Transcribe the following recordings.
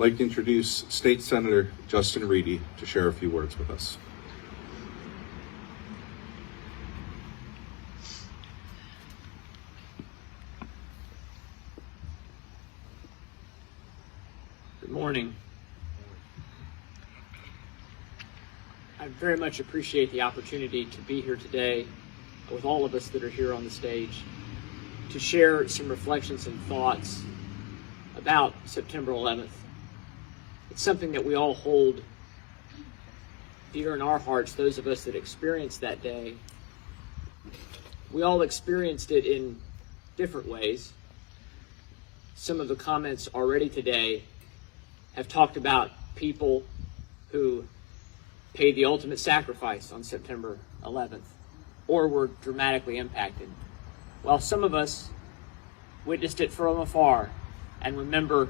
like to introduce State Senator Justin Reedy to share a few words with us. Good morning. I very much appreciate the opportunity to be here today with all of us that are here on the stage to share some reflections and thoughts about September 11th. It's something that we all hold dear in our hearts, those of us that experienced that day. We all experienced it in different ways. Some of the comments already today have talked about people who paid the ultimate sacrifice on September 11th or were dramatically impacted, while some of us witnessed it from afar and remember,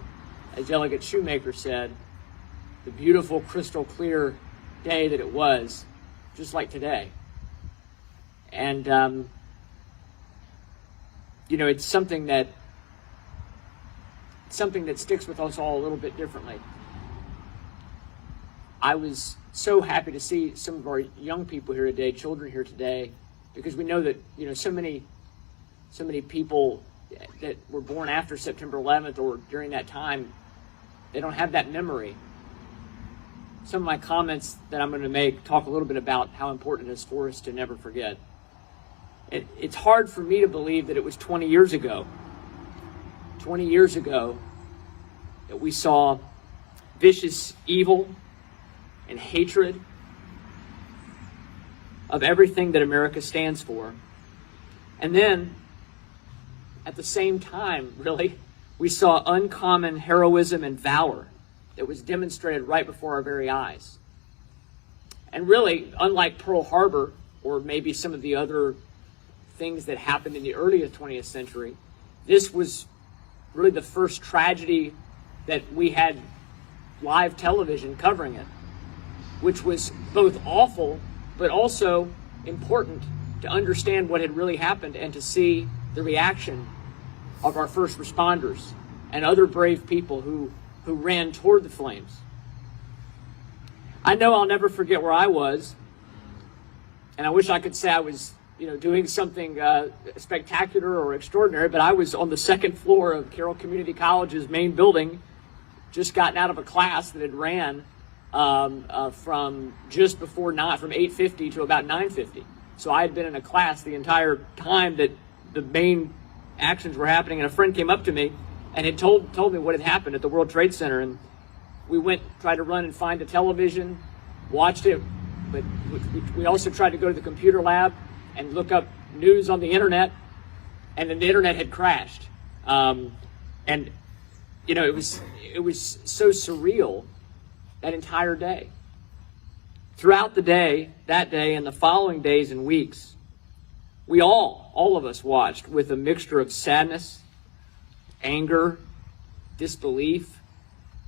as Delegate Shoemaker said, the beautiful, crystal clear day that it was, just like today. And, it's something that sticks with us all a little bit differently. I was so happy to see some of our young people here today, children here today, because we know that, so many people that were born after September 11th or during that time, they don't have that memory. Some of my comments that I'm going to make talk a little bit about how important it is for us to never forget. It's hard for me to believe that it was 20 years ago that we saw vicious evil and hatred of everything that America stands for. And then, at the same time, really, we saw uncommon heroism and valor that was demonstrated right before our very eyes. And really, unlike Pearl Harbor, or maybe some of the other things that happened in the early 20th century, this was really the first tragedy that we had live television covering it, which was both awful, but also important to understand what had really happened and to see the reaction of our first responders and other brave people who ran toward the flames. I know I'll never forget where I was, and I wish I could say I was, doing something spectacular or extraordinary, but I was on the second floor of Carroll Community College's main building, just gotten out of a class that had ran from just before from 8:50 to about 9:50. So I had been in a class the entire time that the main actions were happening, and a friend came up to me and had told me what had happened at the World Trade Center, and we went, tried to run and find the television, watched it, but we also tried to go to the computer lab and look up news on the internet, and then the internet had crashed. It was so surreal that entire day. Throughout the day, that day and the following days and weeks, we all of us watched with a mixture of sadness, anger, disbelief,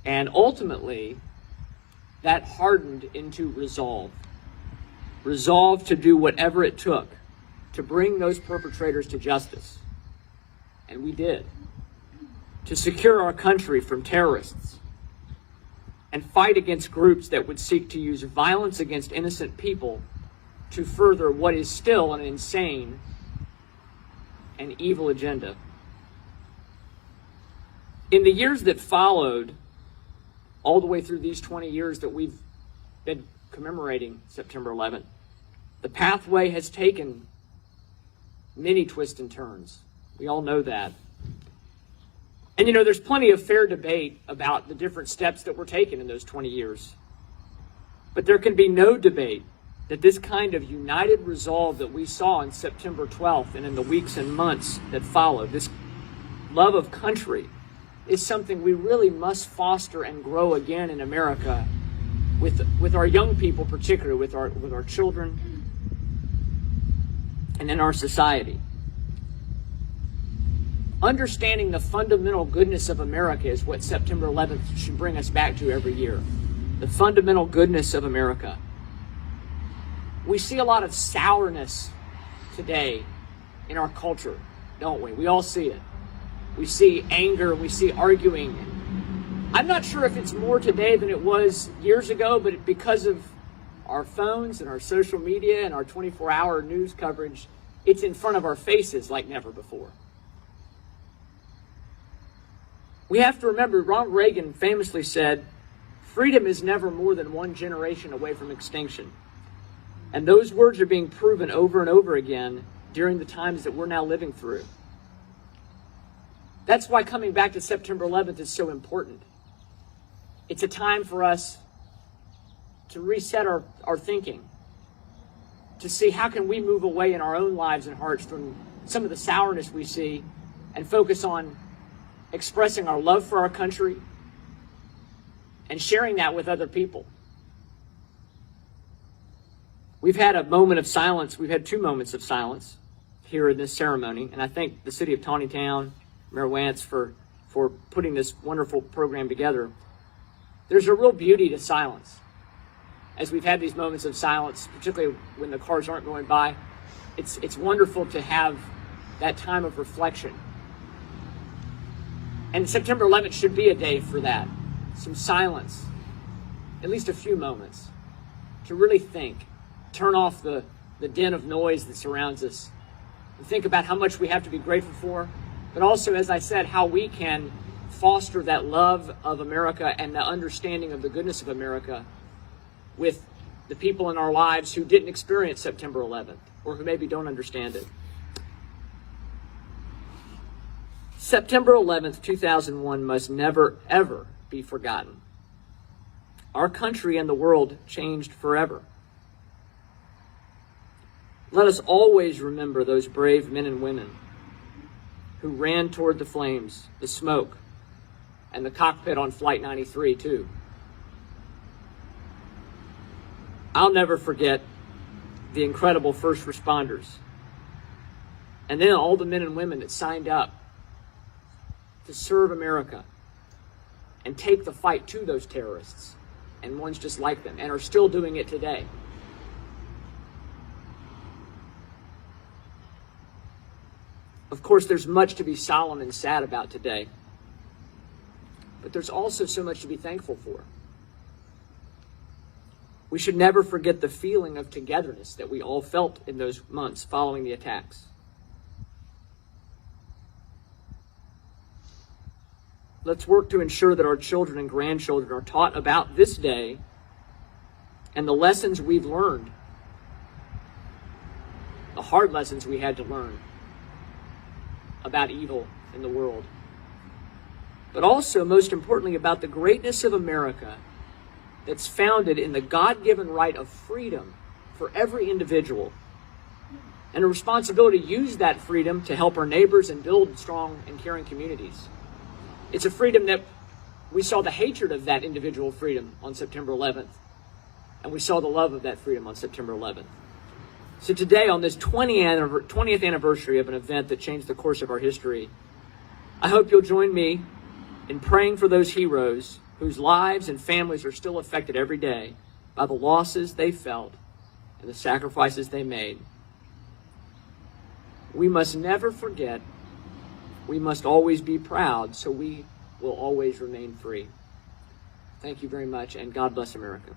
and ultimately that hardened into resolve. Resolve to do whatever it took to bring those perpetrators to justice. And we did. To secure our country from terrorists and fight against groups that would seek to use violence against innocent people to further what is still an insane and evil agenda. In the years that followed, all the way through these 20 years that we've been commemorating September 11th, the pathway has taken many twists and turns. We all know that. And there's plenty of fair debate about the different steps that were taken in those 20 years. But there can be no debate that this kind of united resolve that we saw on September 12th and in the weeks and months that followed, this love of country, is something we really must foster and grow again in America with our young people, particularly with our children and in our society. Understanding the fundamental goodness of America is what September 11th should bring us back to every year. The fundamental goodness of America. We see a lot of sourness today in our culture, don't we? We all see it. We see anger, we see arguing, I'm not sure if it's more today than it was years ago, but because of our phones and our social media and our 24-hour news coverage, it's in front of our faces like never before. We have to remember, Ronald Reagan famously said, freedom is never more than one generation away from extinction. And those words are being proven over and over again during the times that we're now living through. That's why coming back to September 11th is so important. It's a time for us to reset our thinking, to see how can we move away in our own lives and hearts from some of the sourness we see and focus on expressing our love for our country and sharing that with other people. We've had a moment of silence. We've had 2 moments of silence here in this ceremony, and I thank the city of Taneytown, Mayor Wance, for putting this wonderful program together. There's a real beauty to silence. As we've had these moments of silence, particularly when the cars aren't going by, it's wonderful to have that time of reflection. And September 11th should be a day for that. Some silence, at least a few moments, to really think, turn off the din of noise that surrounds us, and think about how much we have to be grateful for, but also, as I said, how we can foster that love of America and the understanding of the goodness of America with the people in our lives who didn't experience September 11th or who maybe don't understand it. September 11th, 2001 must never, ever be forgotten. Our country and the world changed forever. Let us always remember those brave men and women who ran toward the flames, the smoke, and the cockpit on Flight 93, too. I'll never forget the incredible first responders, and then all the men and women that signed up to serve America and take the fight to those terrorists and ones just like them, and are still doing it today. Of course, there's much to be solemn and sad about today, but there's also so much to be thankful for. We should never forget the feeling of togetherness that we all felt in those months following the attacks. Let's work to ensure that our children and grandchildren are taught about this day and the lessons we've learned, the hard lessons we had to learn about evil in the world, but also, most importantly, about the greatness of America that's founded in the God-given right of freedom for every individual, and a responsibility to use that freedom to help our neighbors and build strong and caring communities. It's a freedom that we saw the hatred of that individual freedom on September 11th, and we saw the love of that freedom on September 11th. So today, on this 20th anniversary of an event that changed the course of our history, I hope you'll join me in praying for those heroes whose lives and families are still affected every day by the losses they felt and the sacrifices they made. We must never forget. We must always be proud, so we will always remain free. Thank you very much, and God bless America.